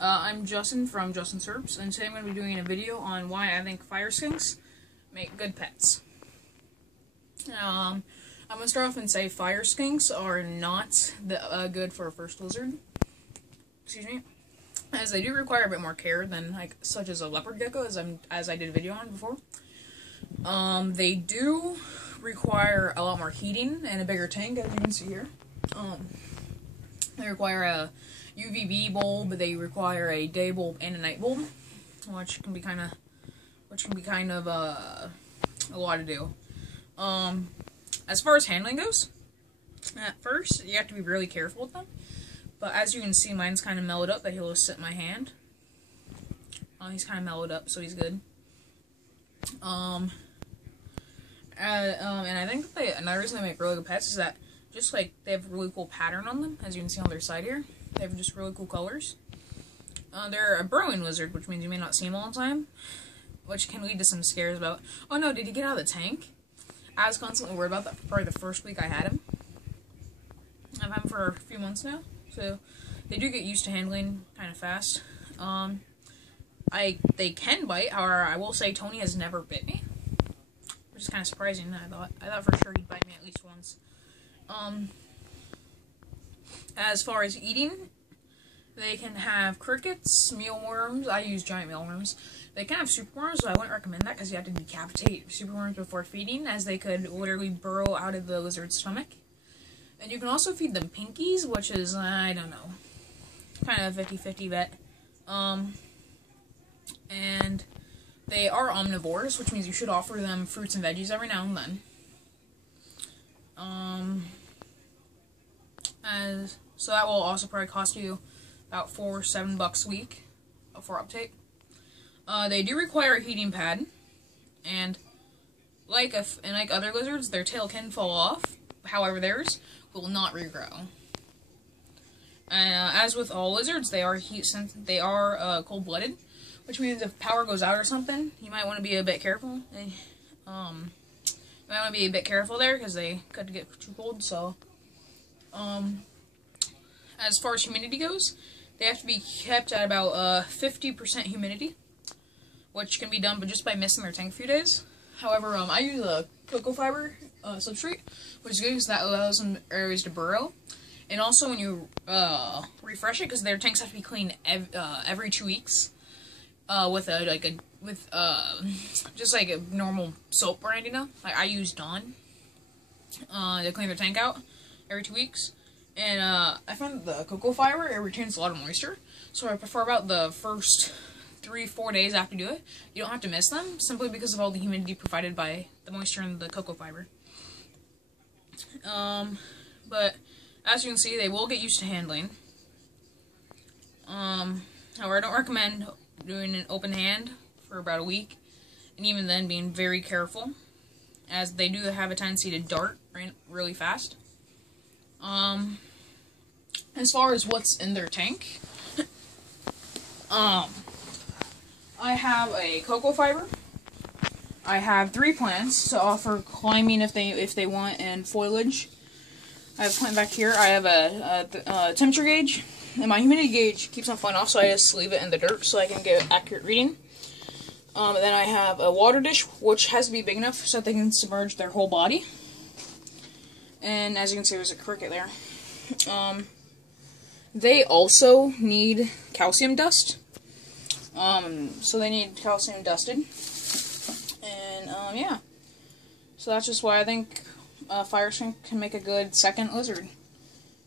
I'm Justin from Justin Serps, and today I'm going to be doing a video on why I think fire skinks make good pets. I'm going to start off and say fire skinks are not good for a first lizard, excuse me, as they do require a bit more care than such as a leopard gecko, as I did a video on before. They do require a lot more heating and a bigger tank, as you can see here. They require a UVB bulb, they require a day bulb and a night bulb, which can be kind of a lot to do. As far as handling goes, at first you have to be really careful with them. But as you can see, mine's kind of mellowed up. That he'll just sit in my hand. He's kind of mellowed up, so he's good. And I think another reason they make really good pets is that just they have really cool pattern on them, as you can see on their side here. They have just really cool colors. They're a burrowing lizard, which means you may not see them all the time, which can lead to some scares about, oh no, did he get out of the tank? I was constantly worried about that for probably the first week I had him. I've had him for a few months now, so they do get used to handling kind of fast. They can bite, however, I will say Tony has never bit me, which is kind of surprising. I thought for sure he'd bite me at least once. As far as eating, they can have crickets, mealworms. I use giant mealworms. They can have superworms, so I wouldn't recommend that because you have to decapitate superworms before feeding, as they could literally burrow out of the lizard's stomach. And you can also feed them pinkies, which is, I don't know, kind of a 50-50 bet. And they are omnivores, which means you should offer them fruits and veggies every now and then. So that will also probably cost you about $4 or $7 a week for uptake. They do require a heating pad, and like other lizards, their tail can fall off. However, theirs will not regrow. And as with all lizards, they are cold-blooded, which means if power goes out or something, you might want to be a bit careful. You might want to be a bit careful there because they could get too cold. So, as far as humidity goes, they have to be kept at about 50% humidity, which can be done just by misting their tank a few days. However, I use a cocoa fiber substrate, which is good because that allows them areas to burrow. And also when you refresh it, because their tanks have to be cleaned every 2 weeks with just like a normal soap brand, you know. Like I use Dawn to clean their tank out every 2 weeks. And I found the cocoa fiber, it retains a lot of moisture, so I prefer about the first 3-4 days after you do it. You don't have to miss them, simply because of all the humidity provided by the moisture in the cocoa fiber. But as you can see, they will get used to handling. However, I don't recommend doing an open hand for about a week, and even then being very careful, as they do have a tendency to dart really fast. As far as what's in their tank, I have a cocoa fiber. I have 3 plants to offer climbing if they want, and foliage. I have a plant back here. I have a temperature gauge, and my humidity gauge keeps on falling off, so I just leave it in the dirt so I can get an accurate reading. And then I have a water dish, which has to be big enough so that they can submerge their whole body. And as you can see, there's a cricket there. They also need calcium dust. So they need calcium dusted. And, yeah. So that's just why I think fire skink can make a good second lizard.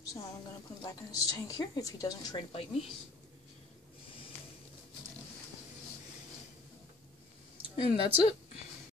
So I'm going to put him back in his tank here if he doesn't try to bite me. And that's it.